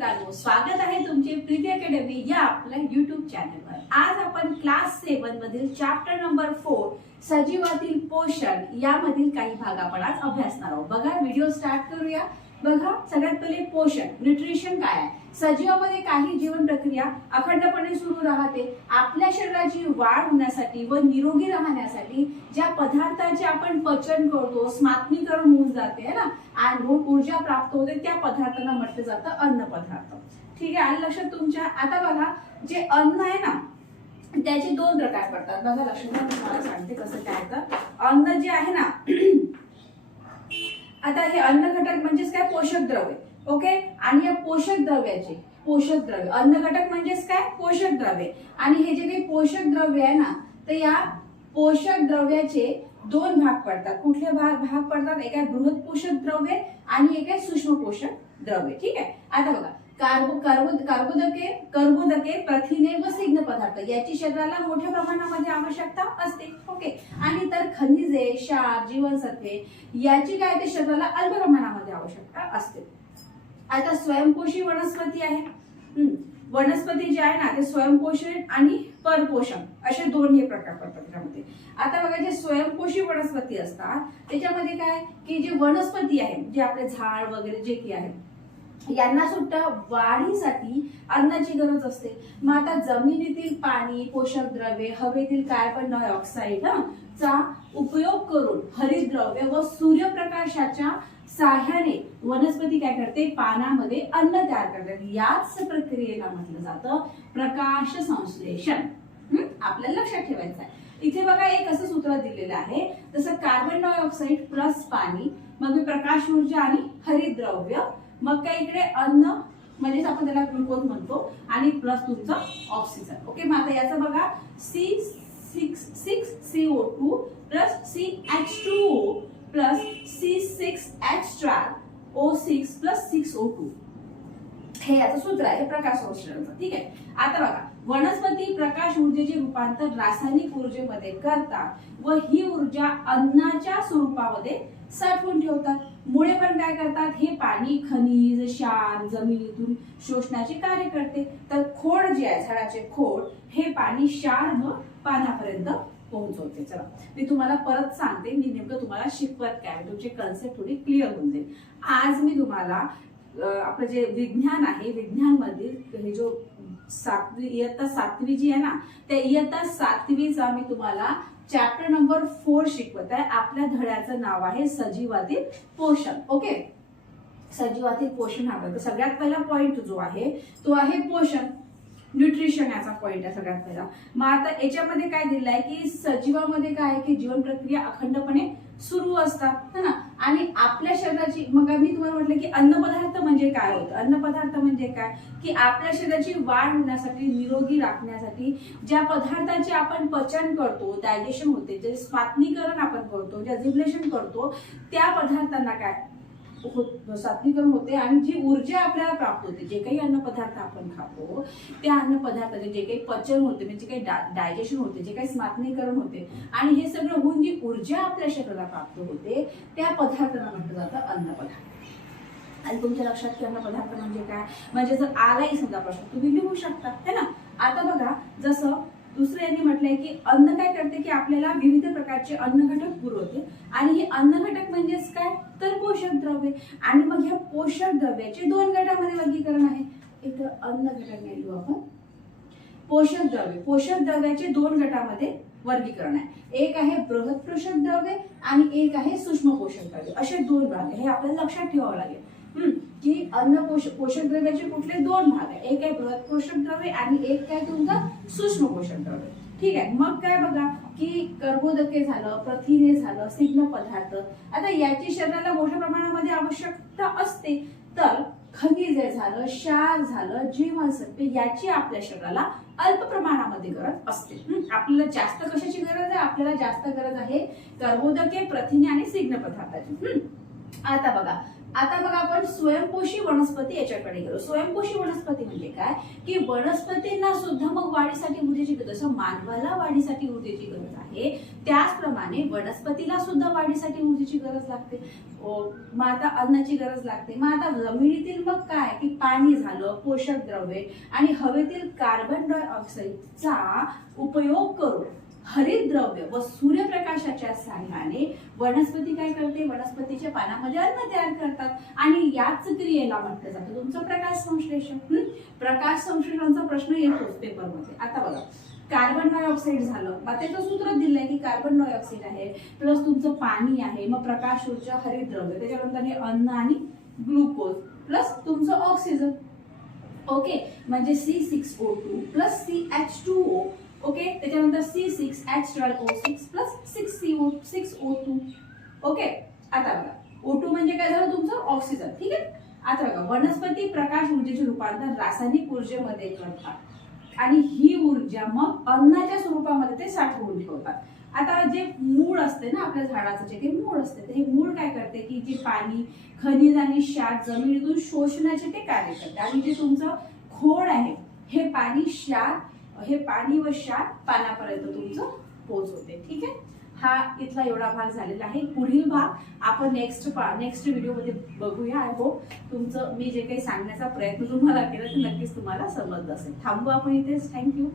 मित्रांनो, स्वागत आहे तुमचे प्रीती अकॅडमी या आपल्या YouTube चॅनलवर। आज आपण क्लास 7 मधील चॅप्टर नंबर 4 सजीवातील पोषण यामधील काही भाग आपण आज अभ्यासणार आहोत। बघा, व्हिडिओ स्टार्ट करूया। बघा, सगळ्यात पहिले पोषण, न्यूट्रिशन काय आहे। सजीवामध्ये काही जीवन प्रक्रिया अखंडपणे सुरू राहते। आपल्या शरीराची वाढ होण्यासाठी व निरोगी राहण्यासाठी ज्या पदार्थाचे आपण पचन करतो, स्मात्मीकरण होऊन जाते है ना, आणि ऊर्जा प्राप्त होते, त्या पदार्थांना म्हटलं जातं अन्न पदार्थ। ठीक आहे, आणि लक्षात तुमच्या। आता बघा, जे अन्न आहे ना त्याचे दोन प्रकार पडतात। बघा, लक्षात घ्या, तुम्हाला सांगते कसं काय। तर अन्न जे आहे ना, आता हे अन्न घटक म्हणजेच काय, पोषक द्रव्य। ओके, आणि या पोषक द्रव्य अन्न घटक म्हणजेच काय, पोषक द्रव्य। आणि हे जे काही पोषक द्रव्य आहे ना, तर या पोषक द्रव्याचे दोन भाग पडतात। कुठले भाग पडतात? एक आहे बृहत पोषक द्रव्य आणि एक आहे सूक्ष्म पोषक द्रव्य। ठीक आहे, आता बघा, कर्बोदके, प्रथिने व स्निग्ध पदार्थ याची शरीराला मोठ्या प्रमाणामध्ये आवश्यकता असते। ओके, आणि तर खनिजे, क्षार, जीवनसत्वे याची काय ते शरीराला अल्प प्रमाणामध्ये आवश्यकता असते। आता स्वयंपोषी वनस्पती आहे। वनस्पती जे आहे ना, ते स्वयंपोषण आणि परपोषण असे दोन हे प्रकार पडतात त्यामध्ये। आता बघा, जे स्वयंपोषी वनस्पती असतात त्याच्यामध्ये काय की जे वनस्पती आहे, जे आपले झाड वगैरे जे की आहे, यांना सुद्धा वाढीसाठी अन्नाची गरज असते। मग आता जमिनीतील पाणी, पोषक द्रव्ये, हवेतील कार्बन डायऑक्साईड चा उपयोग करून हरितद्रव्य व सूर्यप्रकाशाच्या साह्याने वनस्पती काय करते, पानामध्ये अन्न तयार करते। याच प्रक्रियेला म्हटलं जातं प्रकाश संश्लेषण। आपल्याला लक्षात ठेवायचं आहे। इथे बघा, एक असं सूत्र दिलेलं आहे, जसं कार्बन डायऑक्साईड प्लस पाणी, मग प्रकाश ऊर्जा आणि हरितद्रव्य, मग काय इकडे अन्न म्हणजेच आपण त्याला ग्लुकोज म्हणतो, आणि प्लस तुमचं ऑक्सिजन। ओके, मग आता याचं बघा, C6CO2 plus CH2O plus C6H12O6 plus 6O2 हे याचं सूत्र आहे प्रकाश संश्लेषणाचं। ठीक आहे, आता बघा, वनस्पती प्रकाश ऊर्जेचे रूपांतर रासायनिक ऊर्जेमध्ये करतात व ही ऊर्जा अन्नाच्या स्वरूपामध्ये साठवून ठेवतात। मुळे पण काय करतात, हे पाणी, खनिज, क्षार जमिनीतून शोषण्याचे कार्य करते। तर खोड जे आहे, झाडाचे खोड, हे पाणी क्षार व पानापर्यंत पोहोचवते। चला, मी तुम्हाला परत सांगते, मी नेमकं तुम्हाला शिकवत काय, तुमची कन्सेप्ट थोडी क्लिअर होऊन जाईल। आज मी तुम्हाला आपलं जे विज्ञान आहे, विज्ञान मधील हे जो इयत्ता 7वी जी आहे ना, त्या इयत्ता 7वीचा मी तुम्हाला चॅप्टर नंबर 4 शिकवत आहे। आपल्या धड्याचं नाव आहे सजीवातील पोषण। ओके, सजीवातील पोषण हा तर सगळ्यात पहिला पॉइंट जो आहे तो आहे पोषण, न्यूट्रिशन याचा पॉइंट आहे सगळ्यात पहिला। मग आता याच्यामध्ये काय दिलं आहे की सजीवामध्ये काय आहे की जीवन प्रक्रिया अखंडपणे सुरू असतात है ना, आणि आपल्या शरीराची, मग मी तुम्हाला म्हटलं की अन्न पदार्थ म्हणजे काय होतं। अन्न पदार्थ म्हणजे काय की आपल्या शरीराची वाढ होण्यासाठी, निरोगी राखण्यासाठी ज्या पदार्थाचे आपण पचन करतो, डायजेशन होते, जे स्मात्मीकरण आपण करतो, जे अझिमिलेशन करतो, त्या पदार्थांना काय सात्विकरण होते, आणि जी ऊर्जा आपल्याला प्राप्त होते, जे काही अन्न पदार्थ आपण खातो त्या अन्न पदार्थाचे जे काही पचन होते, म्हणजे काही डायजेशन होते, जे काही स्मात्मीकरण होते, आणि हे सगळं होऊन जी ऊर्जा आपल्या शरीराला प्राप्त होते, त्या पदार्थांना म्हटलं जातं अन्न पदार्थ। आणि तुमच्या लक्षात की अन्न पदार्थ म्हणजे काय, म्हणजे जर आलाही समजा प्रश्न तुम्ही लिहू शकता है ना। आता बघा, जसं दुसरं यांनी म्हटलंय की अन्न काय करते की आपल्याला विविध प्रकारचे अन्न घटक पुरवते, आणि हे अन्न घटक म्हणजेच काय, तर पोषक द्रव्ये। आणि मग ह्या पोषक द्रव्याचे दोन गटामध्ये वर्गीकरण आहे। इथं अन्न घटक नाही लिहू आपण, पोषक द्रव्य, पोषक द्रव्याचे दोन गटामध्ये वर्गीकरण आहे। एक आहे बृहत पोषक द्रव्य आणि एक आहे सूक्ष्म पोषक द्रव्य, असे दोन भाग आहे। हे आपल्याला लक्षात ठेवावं लागेल की अन्न पोषक द्रव्याचे कुठले दोन भाग आहे, एक आहे बृहत पोषक द्रव्य आणि एक काय तुमचं सूक्ष्म पोषक द्रव्य। ठीक आहे, मग काय बघा की कर्बोदके झालं, प्रथिने झालं, स्निग्ध पदार्थ, आता याची शरीराला मोठ्या प्रमाणामध्ये आवश्यकता असते। तर खनिजे झालं, क्षार झालं, जीवनसत्वे याची आपल्या शरीराला अल्प प्रमाणामध्ये गरज असते। आपल्याला जास्त कशाची गरज आहे, आपल्याला जास्त गरज आहे कर्बोदके, प्रथिने आणि स्निग्ध पदार्थाची। आता बघा, आता बघा आपण स्वयंपोषी वनस्पती याच्याकडे गेलो. स्वयंपोषी वनस्पती म्हणजे काय की वनस्पतींना सुद्धा मग वाढीसाठी ऊर्जेची गरज, जसं मानवाला वाढीसाठी ऊर्जेची गरज आहे त्याचप्रमाणे वनस्पतीला सुद्धा वाढीसाठी ऊर्जेची गरज लागते. मग आता अन्नाची गरज लागते. मग आता जमिनीतील मग काय की पाणी झालं, पोषक द्रव्ये आणि हवेतील कार्बन डायऑक्साईडचा उपयोग करून हरितद्रव्य व सूर्यप्रकाशाच्या साह्याने वनस्पती काय करते, वनस्पतीच्या पानामध्ये अन्न तयार करतात आणि याच क्रियेला म्हटलं जातं तुमचं प्रकाश संश्लेषण. प्रकाश संश्लेषणाचा प्रश्न येतोच पेपरमध्ये. आता बघा कार्बन डायऑक्साईड झालं, मग त्याचं सूत्र दिलंय की कार्बन डायऑक्साईड आहे प्लस तुमचं पाणी आहे, मग प्रकाश ऊर्जा हरितद्रव्य, त्याच्यानंतर हे अन्न आणि ग्लुकोज प्लस तुमचं ऑक्सिजन. ओके, म्हणजे C6O2 प्लस CH2O. ओके, त्याच्यानंतर C6H12O6 प्लस 6O2. ओके, आता बघा O2 म्हणजे काय झालं तुमचं ऑक्सिजन. ठीक आहे. आता बघा वनस्पती प्रकाश ऊर्जेचे रूपांतर रासायनिक ऊर्जेमध्ये करतात आणि ही ऊर्जा मग अन्नाच्या स्वरूपामध्ये ते साठवून ठेवतात. आता जे मूळ असते ना आपल्या झाडाचं, जे काही मूळ असते ते हे मूळ काय करते की जे पाणी, खनिज आणि क्षार जमिनीतून शोषण्याचे ते कार्य करते आणि जे तुमचं खोड आहे हे पाणी व क्षार पानापर्यंत तुमचं पोहोचवते. ठीक आहे. हा इथला एवढा भाग झालेला आहे. पुढील भाग आपण नेक्स्ट व्हिडिओमध्ये बघूया. आय होप तुमचं मी जे काही सांगण्याचा प्रयत्न तुम्हाला केला ते नक्कीच तुम्हाला समजलं असेल. थांबू आपण इथेच. थँक्यू.